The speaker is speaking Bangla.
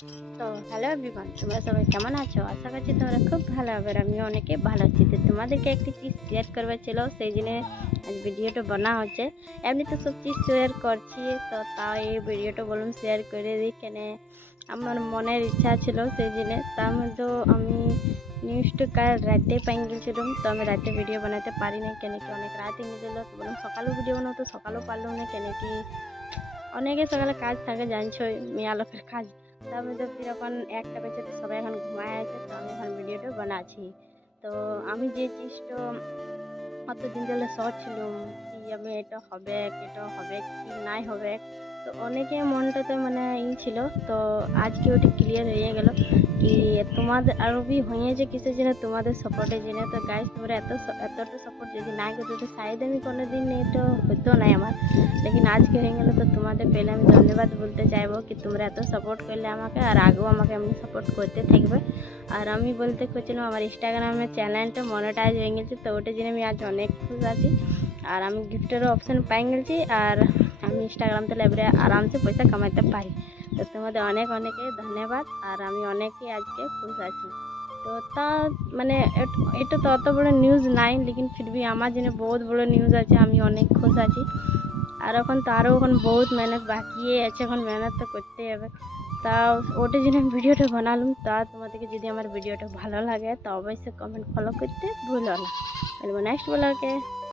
তো হ্যালো এভরিওয়ান, তোমরা সবাই কেমন আছো? আশা করছি তোমরা খুব ভালো হবে। আর আমিও অনেকে ভালো আছি। তো তোমাদেরকে একটি চিজ শেয়ার করবার ছিল, সেই জন্য আজ ভিডিওটা বানা হচ্ছে। এমনি তো সব চিজ শেয়ার করছি, তো তাও এই ভিডিওটা বলুন শেয়ার করে দিই কেন আমার মনের ইচ্ছা ছিল সেই জন্য। তার মধ্যে আমি নিউজটা কাল রাতে পাই গেছিলাম, তো আমি রাতে ভিডিও বানাতে পারি না কেন কি অনেক রাতে নিয়ে দিল। তো বললাম সকালেও ভিডিও বানাও, তো সকালেও পারলাম না কেন কি অনেকে সকালে কাজ থাকে, জানছোই মেয়া লোকের কাজ। তার মধ্যে ফির এখন একটা বেজে তো সবাই এখন ঘুমায় আছে, তো আমি এখন ভিডিওটা বানাচ্ছি। তো আমি যে জিনিসটা অতদিন ধরে ছিলাম কি আমি এটা হবে কি নাই হবে, তো অনেকে মনটাতে মানে ছিল। তো আজকে ওটা ক্লিয়ার হয়ে গেল কি তোমাদের আরও বি হয়েছে কিসের জন্য, তোমাদের সাপোর্টের জন্য। তো গাইজ তোমরা এতটা সাপোর্ট যদি না করতো তো শায়দ আমি কোনো দিন এটা হতো না আমার, লেকিন আজকে হয়ে গেল। তো তোমাদের পেলে আমি ধন্যবাদ বলতে চাইবো কি তোমরা এত সাপোর্ট করলে আমাকে, আর আগেও আমাকে এমনি সাপোর্ট করতে থাকবে। আর আমি বলতে খুঁজছিলাম আমার ইনস্টাগ্রামের চ্যানেলটা মনিটাইজ হয়ে গেছে, তো ওটার জন্য আমি আজ অনেক খুশি আছি। আর আমি গিফটেরও অপশন পাই গেছি, আর আমি ইনস্টাগ্রাম থেকে এবারে আরামসে পয়সা কামাতে পারি। তো তোমাদের অনেক অনেকে ধন্যবাদ, আর আমি অনেকই আজকে খুশি আছি। তো তা মানে এটা তো অত বড় নিউজ নাই, লেকিন ফিরবি আমার জন্য বহুত বড় নিউজ আছে, আমি অনেক খুশি আছি। আর এখন তো আরও এখন বহুত মেহনত বাকি আছে, এখন মেহনত তো করতেই হবে। তা ওটার জন্য আমি ভিডিওটা বানালাম। তা তোমাদেরকে যদি আমার ভিডিওটা ভালো লাগে তো অবশ্যই কমেন্ট ফলো করতে ভুলো না। বলবো নেক্সট ব্লগে।